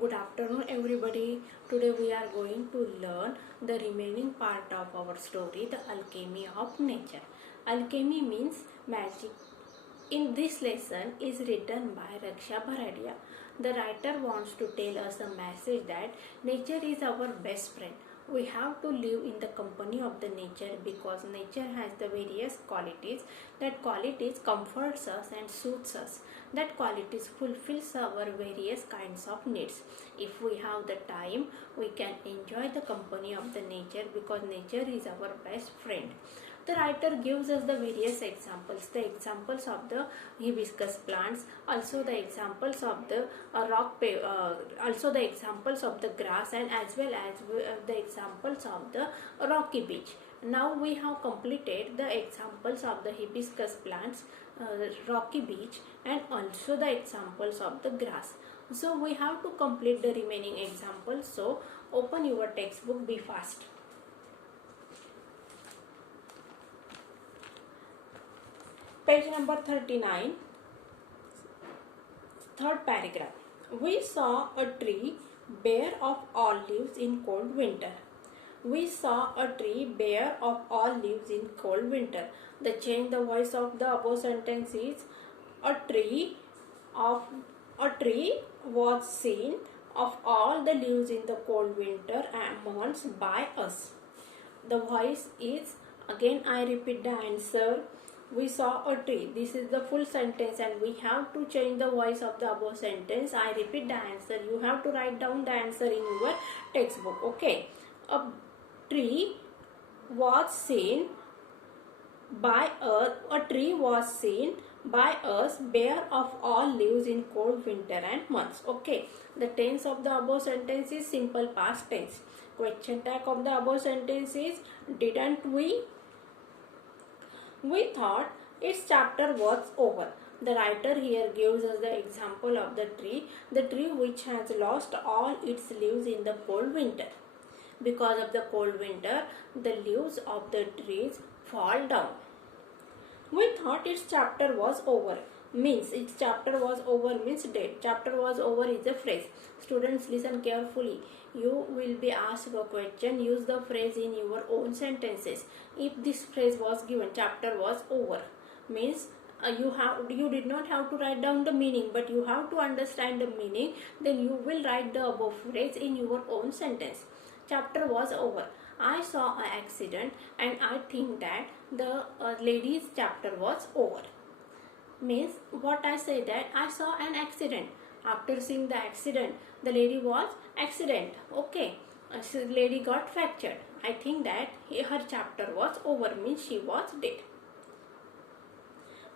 Good afternoon, everybody. Today we are going to learn the remaining part of our story, The Alchemy of Nature. Alchemy means magic. In this lesson is written by Raksha Bharadia. The writer wants to tell us a message that nature is our best friend. We have to live in the company of the nature because nature has the various qualities. That qualities comforts us and suits us. That qualities fulfills our various kinds of needs. If we have the time, we can enjoy the company of the nature because nature is our best friend. The writer gives us the various examples, the examples of the hibiscus plants, also the examples of the also the examples of the grass, and as well as the examples of the rocky beach. Now we have completed the examples of the hibiscus plants, rocky beach, and also the examples of the grass. So we have to complete the remaining examples. So open your textbook, be fast. Page number 39, third paragraph. We saw a tree bare of all leaves in cold winter. We saw a tree bare of all leaves in cold winter. The change the voice of the above sentence is a tree was seen of all the leaves in the cold winter months by us. The voice is, again I repeat the answer. We saw a tree. This is the full sentence and we have to change the voice of the above sentence. I repeat the answer. You have to write down the answer in your textbook. Okay. A tree was seen by us. A tree was seen by us bare of all leaves in cold winter and months. Okay. The tense of the above sentence is simple past tense. Question tag of the above sentence is, didn't we? We thought its chapter was over. The writer here gives us the example of the tree which has lost all its leaves in the cold winter. Because of the cold winter, the leaves of the trees fall down. We thought its chapter was over. Means its chapter was over means dead. Chapter was over is a phrase. Students, listen carefully. You will be asked a question. Use the phrase in your own sentences. If this phrase was given, chapter was over, means you did not have to write down the meaning, but you have to understand the meaning. Then you will write the above phrase in your own sentence. Chapter was over. I saw an accident and I think that the lady's chapter was over. Means what I say, that I saw an accident. After seeing the accident, the lady was accident. Okay. So lady got fractured. I think that her chapter was over, means she was dead.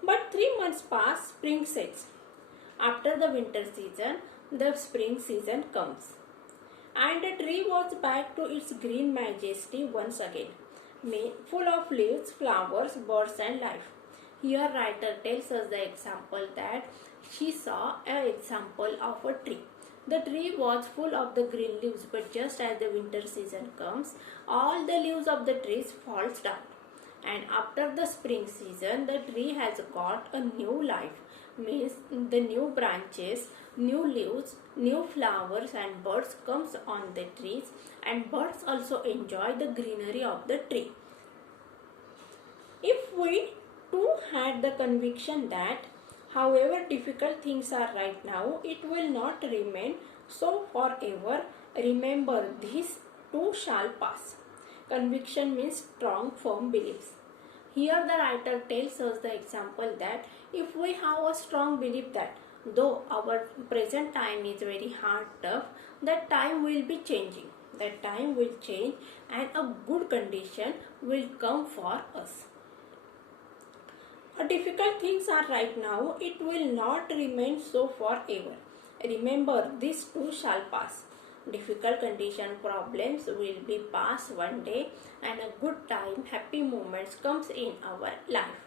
But 3 months pass, spring sets. After the winter season, the spring season comes. And the tree was back to its green majesty once again, full of leaves, flowers, birds and life. Here writer tells us the example that she saw an example of a tree. The tree was full of the green leaves, but just as the winter season comes, all the leaves of the trees falls down. And after the spring season, the tree has got a new life, means the new branches, new leaves, new flowers and birds comes on the trees, and birds also enjoy the greenery of the tree. If we too had the conviction that however difficult things are right now, it will not remain so forever, remember this too shall pass. Conviction means strong, firm beliefs. Here the writer tells us the example that if we have a strong belief that though our present time is very hard, tough, that time will be changing. That time will change and a good condition will come for us. Difficult things are right now, it will not remain so forever. Remember, this too shall pass. Difficult condition, problems will be passed one day, and a good time, happy moments comes in our life.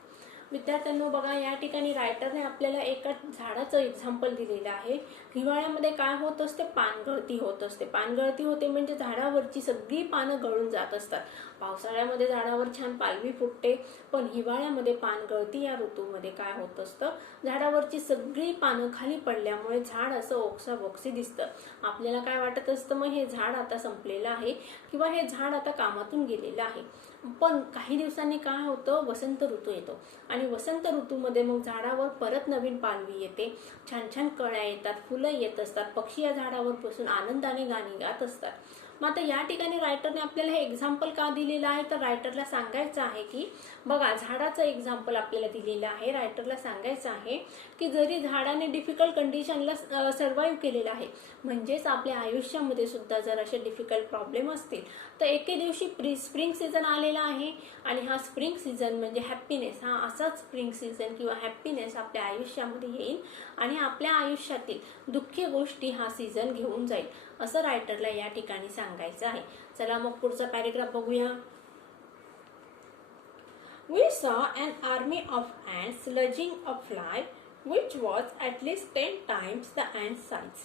विद्यार्थ्यांनो बघा, या ठिकाणी रायटरने आपल्याला एका झाडाचं example दिलेलं आहे. हिवाळ्यामध्ये काय होत असते, पानगळती होत असते. पानगळती होते म्हणजे झाडावरची सगळी पानं गळून जात असतात. पावसाळ्यामध्ये झाडावर छान पालवी फुटते, पण हिवाळ्यामध्ये पानगळती या ऋतूमध्ये काय होत असतं, झाडावरची सगळी पानं खाली पडल्यामुळे झाड असं ओक्साबोक्सी दिसतं. आपल्याला काय वाटत असतं, मग हे झाड आता संपलेलं आहे किंवा हे झाड आता कामातून गेलेलं आहे. पण काही दिवसांनी काय होतं, वसंत ऋतू येतो आणि वसंत ऋतूमध्ये मग झाडावर परत नवीन पालवी येते, छान छान कळ्या येतात, फुलं येत असतात, पक्षी या झाडावर बसून आनंदाने गाणी गात असतात. मग आता या ठिकाणी रायटरने आपल्याला हे एक्झाम्पल का दिलेलं आहे, तर रायटरला सांगायचं आहे की बघा, झाडाचं एक्झाम्पल आपल्याला दिलेलं आहे. रायटरला सांगायचं आहे की जरी झाडाने डिफिकल्ट कंडिशनला सर्व्हाइव्ह केलेलं आहे, म्हणजेच आपल्या आयुष्यामध्ये सुद्धा जर असे डिफिकल्ट प्रॉब्लेम असतील तर एके दिवशी स्प्रिंग सीझन आलेला आहे आणि हा स्प्रिंग सीझन म्हणजे हॅप्पीनेस, हा असाच स्प्रिंग सीझन किंवा हॅप्पीनेस आपल्या आयुष्यामध्ये येईल आणि आपल्या आयुष्यातील दुःखी गोष्टी हा सीझन घेऊन जाईल, असं रायटरला या ठिकाणी सांगायचं आहे. चला मग पुढचा पॅरेग्राफ बघूया. We saw an army of ants sludging a fly which was at least 10 times the ant's size.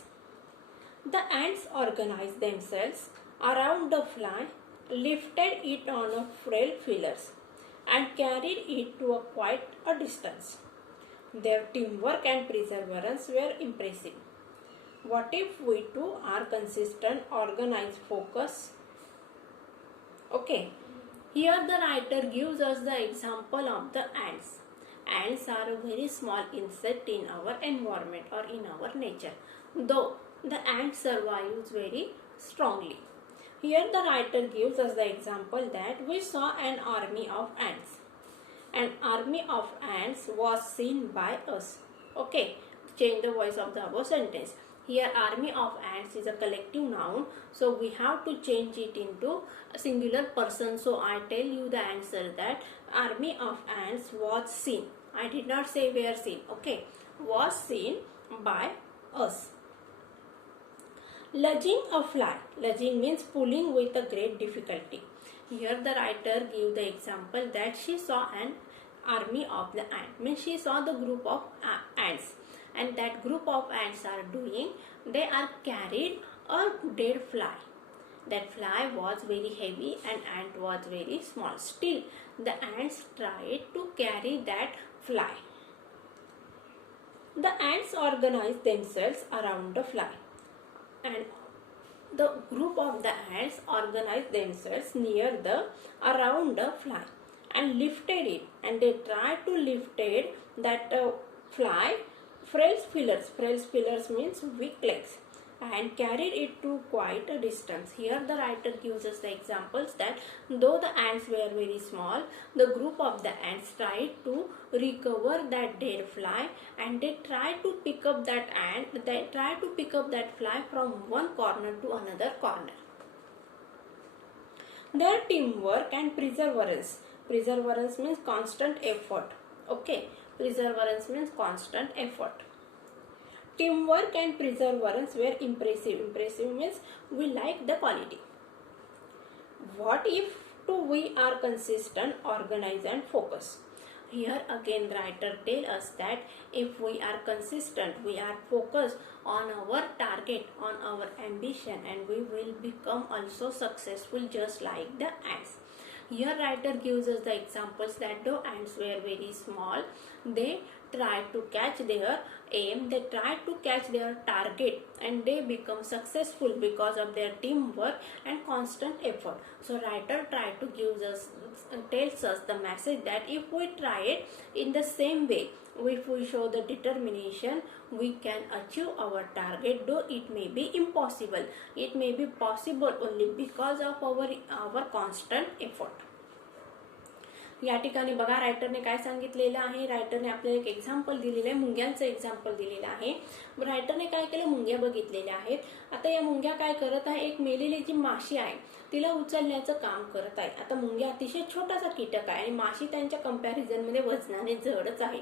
The ants organized themselves around the fly, lifted it on a frail feelers, and carried it to quite a distance. Their teamwork and perseverance were impressive. What if we too are consistent, organized, focused? Okay. Here the writer gives us the example of the ants. Ants are a very small insect in our environment or in our nature, though the ant survives very strongly. Here the writer gives us the example that we saw an army of ants. An army of ants was seen by us. Okay, change the voice of the above sentence. Here army of ants is a collective noun, so we have to change it into a singular person. So I tell you the answer that army of ants was seen. I did not say were seen. Okay, was seen by us. Lunging a fly. Lunging means pulling with a great difficulty. Here the writer gave the example that she saw an army of the ant, means she saw the group of ants, and that group of ants are doing, they are carried a dead fly. That fly was very heavy and ant was very small. Still the ants tried to carry that fly. The ants organized themselves around the fly, and the group of the ants organized themselves near the around the fly and lifted it, and they tried to lift it, that fly, frail feelers means weak legs, and carried it to quite a distance. Here the writer gives us the examples that though the ants were very small, the group of the ants tried to recover that dead fly, and they tried to pick up that fly from one corner to another corner. Their teamwork and perseverance means constant effort. Okay, perseverance means constant effort. Teamwork and perseverance were impressive. Impressive means we like the quality. What if too we are consistent, organized, and focused? Here again writer tell us that if we are consistent, we are focused on our target, on our ambition, and we will become also successful just like the ants. Here writer gives us the examples that though ants were very small, they tried to catch their aim, they tried to catch their target, and they become successful because of their teamwork and constant effort. So writer tried to tells us the message that if we try it in the same way, if we show the determination, we can achieve our target, though it may be impossible. It may be possible only because of our constant effort. या ठिकाणी बघा रायटरने काय सांगितलेलं आहे. रायटरने आपल्याला एक example दिलेलं आहे, मुंग्यांचं एक्झाम्पल दिलेलं आहे. रायटरने काय केलं, मुंग्या बघितलेल्या आहेत. आता या मुंग्या काय करत आहे, एक मेलेली जी माशी आहे तिला उचलण्याचं काम करत आहे. आता मुंग्या अतिशय छोटासा कीटक आहे आणि माशी त्यांच्या कंपॅरिझन मध्ये वजनाने जडच आहे.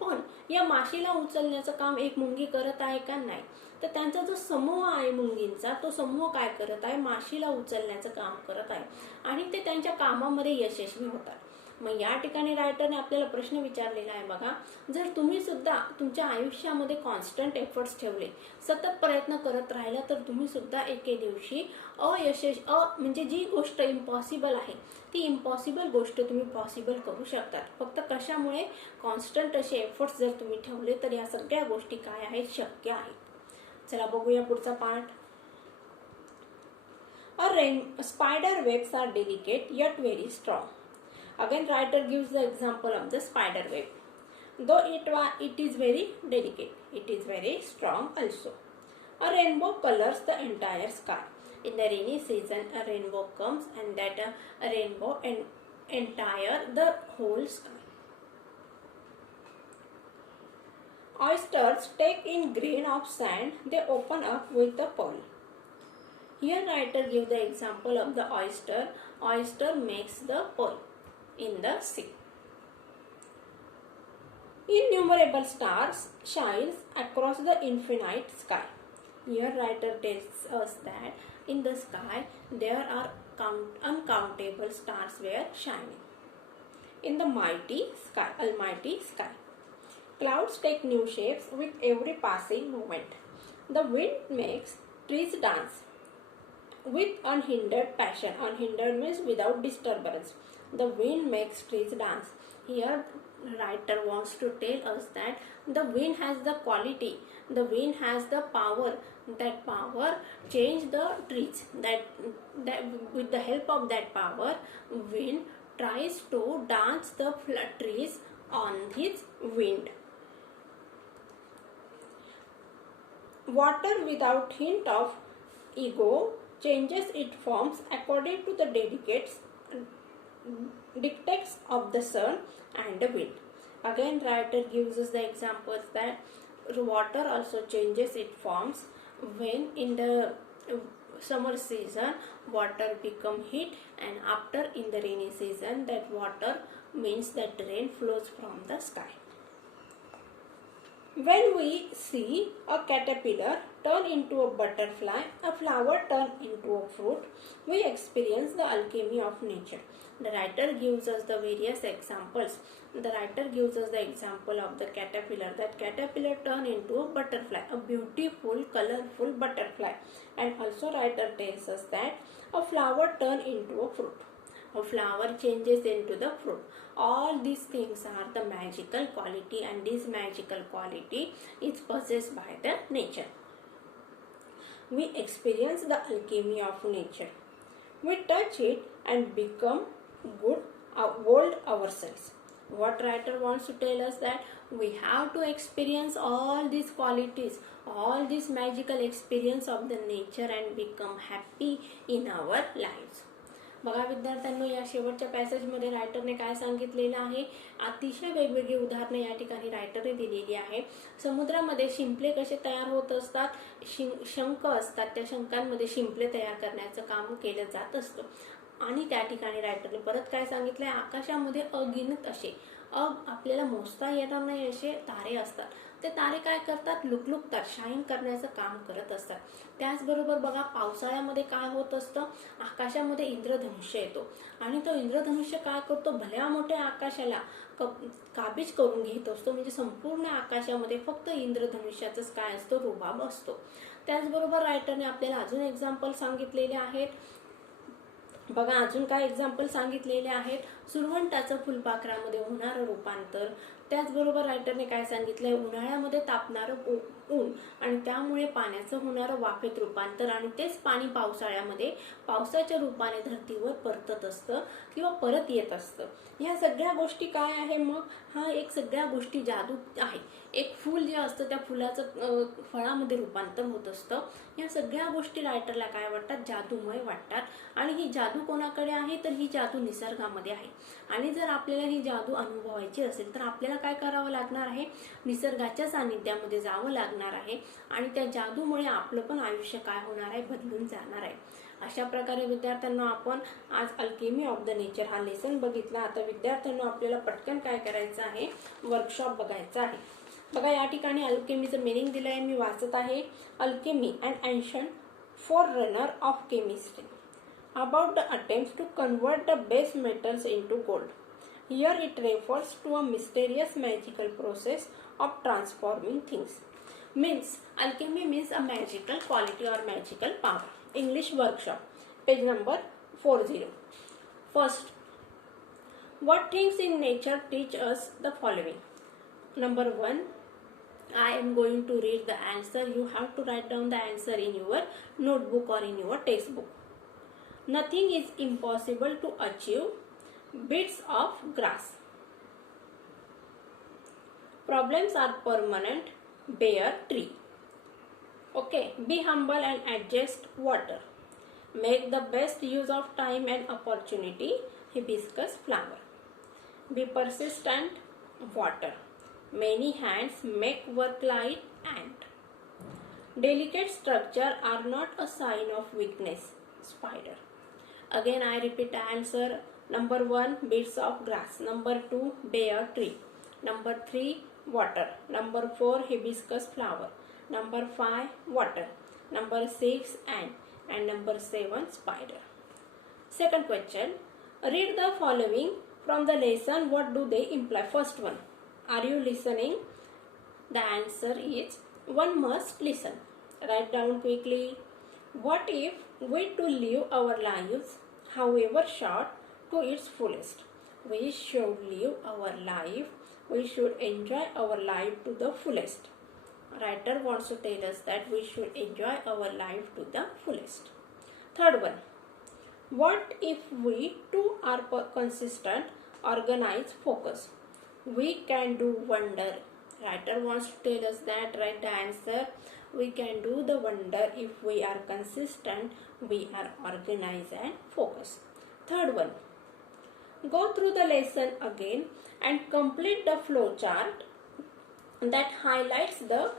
पण या माशीला उचलण्याचं काम एक मुंगी करत आहे का, नाही. तर त्यांचा जो समूह आहे मुंगींचा, तो समूह काय करत आहे, माशीला उचलण्याचं काम करत आहे आणि ते त्यांच्या कामामध्ये यशस्वी होतात. मग या ठिकाणी रायटरने आपल्याला प्रश्न विचारलेला आहे बघा, जर तुम्ही सुद्धा तुमच्या आयुष्यामध्ये कॉन्स्टंट एफर्ट्स ठेवले, सतत प्रयत्न करत राहिला, तर तुम्ही सुद्धा एके दिवशी म्हणजे जी गोष्ट इम्पॉसिबल आहे ती इम्पॉसिबल गोष्ट तुम्ही पॉसिबल करू शकतात. फक्त कशामुळे? कॉन्स्टंट असे एफर्ट्स जर तुम्ही ठेवले तर या सगळ्या गोष्टी काय आहेत? शक्य आहेत. चला बघूया पुढचा part. Spider webs are delicate yet very strong. Again, writer gives the example of the spider web. Though it is very delicate, it is very strong also. A rainbow colors the entire sky. In the rainy season, a rainbow comes, and that a rainbow entire the whole sky. Oysters take in grain of sand, they open up with the pearl. Here writer gives the example of the oyster. Oyster makes the pearl in the sea. Innumerable stars shines across the infinite sky. Here writer tells us that in the sky there are uncountable stars were shining. In the almighty sky. Clouds take new shapes with every passing moment. The wind makes trees dance with unhindered passion. Unhindered means without disturbance. The wind makes trees dance. Here writer wants to tell us that the wind has the quality, the wind has the power, that power change the trees, that with the help of that power wind tries to dance the trees on his wind. Water without hint of ego changes its forms according to the dictates of the sun and the wind. Again writer gives us the examples that water also changes its forms. When in the summer season water become heat, and after in the rainy season that water means that rain flows from the sky. When we see a caterpillar turn into a butterfly, a flower turn into a fruit, we experience the alchemy of nature. The writer gives us the various examples. The writer gives us the example of the caterpillar. That caterpillar turn into a butterfly, a beautiful, colorful butterfly. And also writer tells us that a flower turn into a fruit. A flower changes into the fruit. All these things are the magical quality, and this magical quality is possessed by the nature. We experience the alchemy of nature. We touch it and become old ourselves. What writer wants to tell us that we have to experience all these qualities, all this magical experience of the nature, and become happy in our lives. बघा विद्यार्थ्यांनो, या शेवटच्या पॅसेजमध्ये रायटरने काय सांगितलेलं आहे? अतिशय वेगवेगळी उदाहरणे या ठिकाणी रायटरने दिलेली आहे. समुद्रामध्ये शिंपले कसे तयार होत असतात? शंख असतात, त्या शंखांमध्ये शिंपले तयार करण्याचं काम केलं जात असतं. आणि त्या ठिकाणी रायटरने परत काय सांगितलंय? आकाशामध्ये अगिनत असे आपल्याला मोजता येणार नाही असे तारे असतात. ते तारे काय करतात? लुकलुकतात, शाईन करण्याचं काम करत असतात. त्याचबरोबर बघा पावसाळ्यामध्ये काय होत असतं? आकाशामध्ये इंद्रधनुष्य येतो, आणि तो इंद्रधनुष्य काय करतो? भल्या मोठ्या आकाशाला काबीज करून घेत असतो. म्हणजे संपूर्ण आकाशामध्ये फक्त इंद्रधनुष्याचाच काय असतो? रुबाब असतो. त्याचबरोबर रायटरने आपल्याला अजून एक्झाम्पल सांगितलेले आहेत. बघा अजून काय एक्झाम्पल सांगितलेले आहेत? सुरवंटाचं फुलपाखरामध्ये होणारं रूपांतर. त्याचबरोबर रायटरने काय सांगितलंय? उन्हाळ्यामध्ये तापणारं ऊन आणि त्यामुळे पाण्याचं होणारं वाफेत रूपांतर, आणि तेच पाणी पावसाळ्यामध्ये पावसाच्या रूपाने धरतीवर परतत असतं किंवा परत येत असतं. ह्या सगळ्या गोष्टी काय आहे? मग हा एक सगळ्या गोष्टी जादू आहे. एक फूल जे असतं त्या फुलाचं फळामध्ये रूपांतर होत असतं. या सगळ्या गोष्टी रायटरला काय वाटतात? जादूमय वाटतात. आणि ही जादू कोणाकडे आहे? तर ही जादू निसर्गामध्ये आहे. आणि जर आपल्याला ही जादू अनुभवायची असेल तर आपल्याला काय करावं लागणार आहे? निसर्गाच्या सानिध्यामध्ये जावं लागणार आहे. आणि त्या जादूमुळे आपलं पण आयुष्य काय होणार आहे? बदलून जाणार आहे. अशा प्रकारे विद्यार्थ्यांना आपण आज अल्केमी ऑफ द नेचर हा लेसन बघितला. आता विद्यार्थ्यांना आपल्याला पटकन काय करायचं आहे? वर्कशॉप बघायचा आहे. बघा या ठिकाणी अल्केमीचं मीनिंग दिलं आहे, मी वाचत आहे. Alchemy and ancient forerunner of chemistry, about the attempts to convert the base metals into gold. Here it refers to a mysterious magical process of transforming things. Means alchemy means a magical quality or magical power. English workshop, page number 40. First, what things in nature teach us the following? Number 1, I am going to read the answer. You have to write down the answer in your notebook or in your textbook. Nothing is impossible to achieve. Bits of grass. Problems are permanent. Bare tree. Okay. Be humble and adjust water. Make the best use of time and opportunity. Hibiscus flower. Be persistent. Water. Many hands make work like ant. Delicate structure are not a sign of weakness. Spider. Again I repeat the answer. Number 1, bits of grass. Number 2, bare tree. Number 3, water. Number 4, hibiscus flower. Number 5, water. Number 6, ant. And number 7, spider. Second question. Read the following from the lesson. What do they imply? First one. Are you listening? The answer is 1 must listen. Write down quickly. What if we to live our lives, however short, to its fullest? We should live our life. We should enjoy our life to the fullest. Writer wants to tell us that we should enjoy our life to the fullest. Third one. What if we too are consistent, organized, focused? We can do wonder. Writer wants to tell us that. Write the answer. We can do the wonder if we are consistent, we are organized and focused. Third one. Go through the lesson again and complete the flow chart that highlights the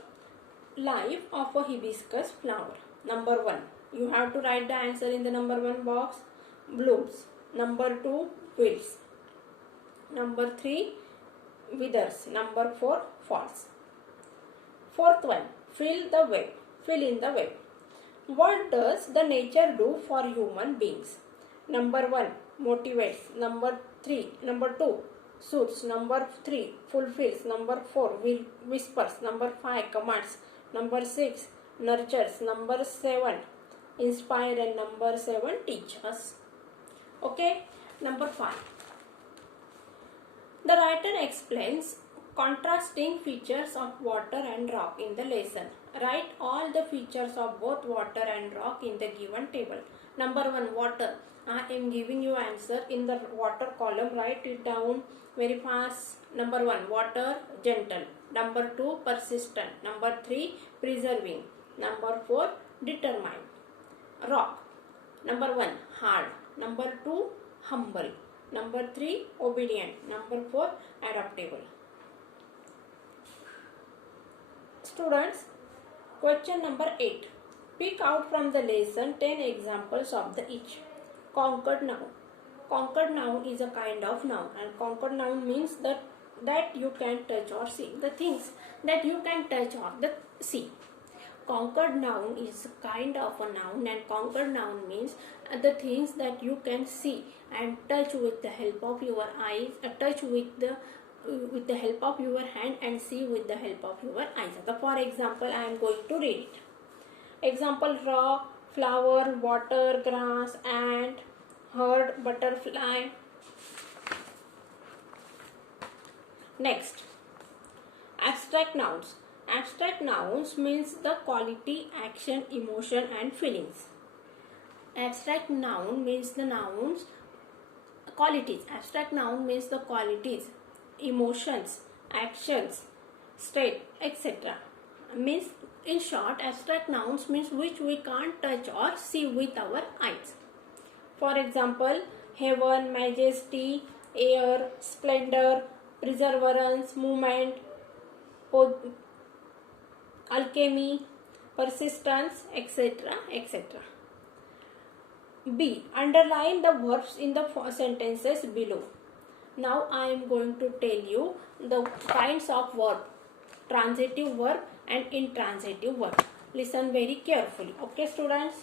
life of a hibiscus flower. Number 1. You have to write the answer in the number 1 box. Blooms. Number 2. Wilts. Number 3. Withers. Number 4. Falls. Fourth one. Fill the web. Fill in the web. What does the nature do for human beings? Number 1. Motivates. Number 2. Soothes. Number 3. Fulfills. Number 4. Whispers. Number 5. Commands. Number 6. Nurtures. Number 7. Inspire. And number 7. Teach us. Okay. Number 5. The writer explains contrasting features of water and rock in the lesson. Write all the features of both water and rock in the given table. Number 1. Water. I am giving you answer in the water column. Write it down very fast. Number 1. Water, gentle. Number 2. Persistent. Number 3. Preserving. Number 4. Determined. Rock. Number 1. Hard. Number 2. Humble. Number 3. Obedient. Number 4. Adaptable. Students, question number 8. Pick out from the lesson 10 examples of the each. Conquered noun. Conquered noun is a kind of noun, and conquered noun means that you can touch or see. The things that you can touch or see. Conquered noun is a kind of a noun, and conquered noun means the things that you can see and touch with the help of your eyes, touch with the help of your hand and see with the help of your eyes. So for example, I am going to read it. Example: rock, flower, water, grass, ant, bird, butterfly. Next, abstract nouns. Abstract nouns means the quality, action, emotion and feelings. Abstract noun means the nouns, qualities. Abstract noun means the qualities, emotions, actions, state, etc. Means, in short, abstract nouns means which we can't touch or see with our eyes. For example, heaven, majesty, air, splendor, perseverance, movement, alchemy, persistence, etc. etc. B. Underline the verbs in the sentences below. Now I am going to tell you the kinds of verb: transitive verb and intransitive verb. Listen very carefully. Okay, students?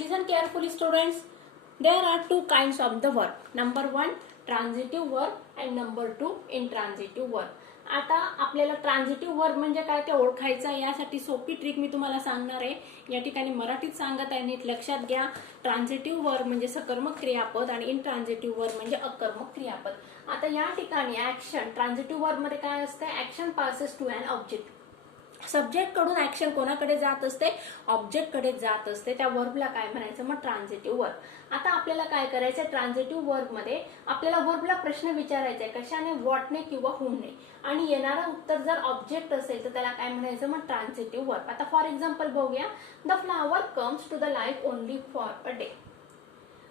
Listen carefully, students. There are two kinds of the verb. Number 1 transitive verb and number 2 intransitive verb. आता आपल्याला ट्रान्झिटिव्ह verb म्हणजे काय ते ओळखायचं आहे. यासाठी सोपी trick मी तुम्हाला सांगणार आहे. या ठिकाणी मराठीत सांगत आहे, नीट लक्षात घ्या. ट्रान्झिटिव्ह वर्ब म्हणजे सकर्मक क्रियापद आणि इनट्रान्झिटिव्ह वर्ब म्हणजे अकर्मक क्रियापद. आता या ठिकाणी ऍक्शन ट्रान्झिटिव्ह वर्ब मध्ये काय असते, action passes to an object. Subject कडून ऍक्शन कोणाकडे जात असते, ऑब्जेक्ट कडे जात असते. त्या वर्बला काय म्हणायचं, मग ट्रान्झिटिव्ह वर्ब. आता आपल्याला काय करायचं, ट्रान्झिटिव्ह वर्ब मध्ये आपल्याला वर्बला प्रश्न विचारायचा आहे, कशाने, व्हॉटने किंवा हुमने, आणि येणारा उत्तर जर ऑब्जेक्ट असेल तर त्याला काय म्हणायचं, मग ट्रान्झिटिव्ह वर्ब. आता फॉर एक्झाम्पल बघूया. The flower comes to the life only for a day.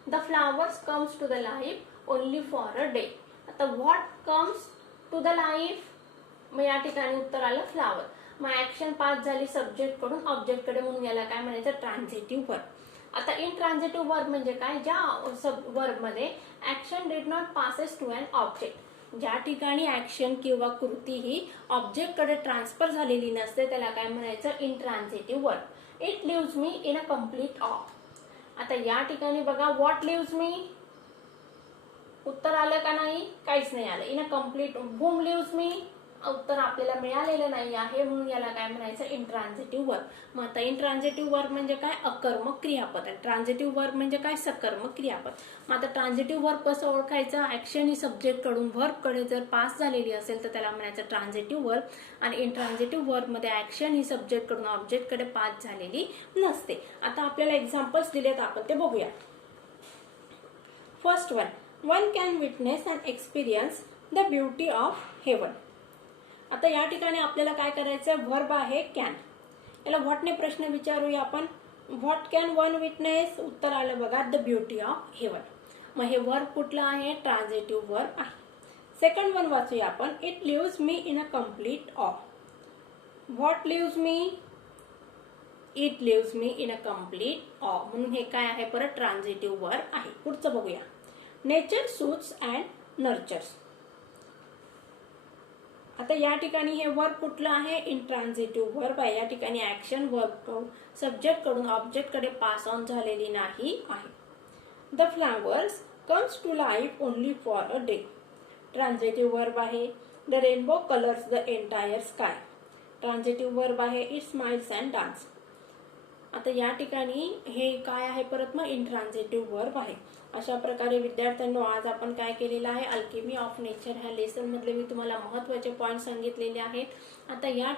The flowers comes to the life only for a day. आता what comes to the life, मग या ठिकाणी उत्तर आलं फ्लावर. मग ऍक्शन पास झाली subject कडून object कडे, म्हणून याला काय म्हणायचं, ट्रान्झिटिव्ह वर्ब. आता इनट्रान्झिटिव्ह वर्ब म्हणजे काय, ज्या वर्ब मध्ये action did not passes to an object. ज्या ठिकाणी ऍक्शन किंवा कृती ही ऑब्जेक्ट कडे ट्रान्सफर झालेली नसते त्याला काय म्हणायचं, intransitive verb. It leaves me in a complete off. आता या ठिकाणी बघा, व्हॉट लिव्स मी, उत्तर आलं का नाही, काहीच नाही आलं. इन अ कम्प्लीट. होम लिव्स मी, उत्तर आपल्याला मिळालेलं नाही आहे, म्हणून याला काय म्हणायचं, इनट्रान्झिटिव्ह वर्ब. मग आता इनट्रान्झिटिव्ह वर्ब म्हणजे काय, अकर्मक क्रियापद, आणि ट्रान्झिटिव्ह वर्ब म्हणजे काय, सकर्मक क्रियापद. मग आता ट्रान्झिटिव्ह वर्ब कसं ओळखायचं, ऍक्शन ही सब्जेक्ट कडून वर्ब कडे जर पास झालेली असेल तर त्याला म्हणायचं ट्रान्झिटिव्ह वर्ब, आणि इनट्रान्झिटिव्ह वर्ब मध्ये ऍक्शन ही सब्जेक्ट कडून ऑब्जेक्ट कडे पास झालेली नसते. आता आपल्याला एक्झाम्पल्स दिलेत, आपण ते बघूया. First one can witness and experience the beauty of haven. आता या ठिकाणी आपल्याला काय करायचं, वर्ब आहे कॅन. याला व्हॉटने प्रश्न विचारूया आपण. व्हॉट कॅन वन विटनेस, उत्तर आलं बघा, द ब्युटी ऑफ हेवन. मग हे वर्ब कुठलं आहे, ट्रान्झिटिव्ह वर्ब आहे. सेकंड वन वाचूया आपण. It leaves me in a complete off. What leaves me, it leaves me in a complete off, म्हणून हे काय आहे, परत ट्रान्झिटिव्ह वर्ब आहे. पुढचं बघूया. Nature suits and nurtures. आता या ठिकाणी हे वर्ब कुठलं आहे, इनट्रान्झिटिव्ह वर्ब आहे. या ठिकाणी ऍक्शन वर्ब सब्जेक्ट कडून ऑब्जेक्ट कडे पास ऑन झालेली नाही आहे. The flowers comes to life only for a day. Transitive verb आहे. The rainbow colours the entire sky. Transitive verb आहे. It smiles and dance. आता या ठिकाणी हे काय आहे, परत मग इनट्रान्झिटिव्ह वर्ब आहे. अशा प्रकारे विद्यार्थ्यांनो आज आपण काय केलेलं आहे, अल्केमी ऑफ नेचर ह्या लेसन मधले मी तुम्हाला महत्त्वाचे पॉईंट सांगितलेले आहेत. आता या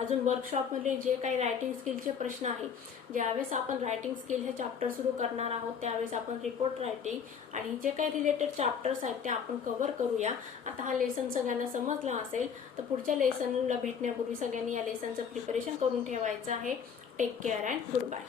अजून वर्कशॉपमध्ये जे काही रायटिंग स्किलचे प्रश्न आहेत, ज्यावेळेस आपण रायटिंग स्किल हे चॅप्टर सुरू करणार आहोत त्यावेळेस आपण रिपोर्ट रायटिंग आणि जे काही रिलेटेड चॅप्टर्स आहेत ते आपण कव्हर करूया. आता हा लेसन सगळ्यांना समजला असेल तर पुढच्या लेसनला भेटण्यापूर्वी सगळ्यांनी या लेसनचं प्रिपरेशन करून ठेवायचं आहे. Take care and good bye.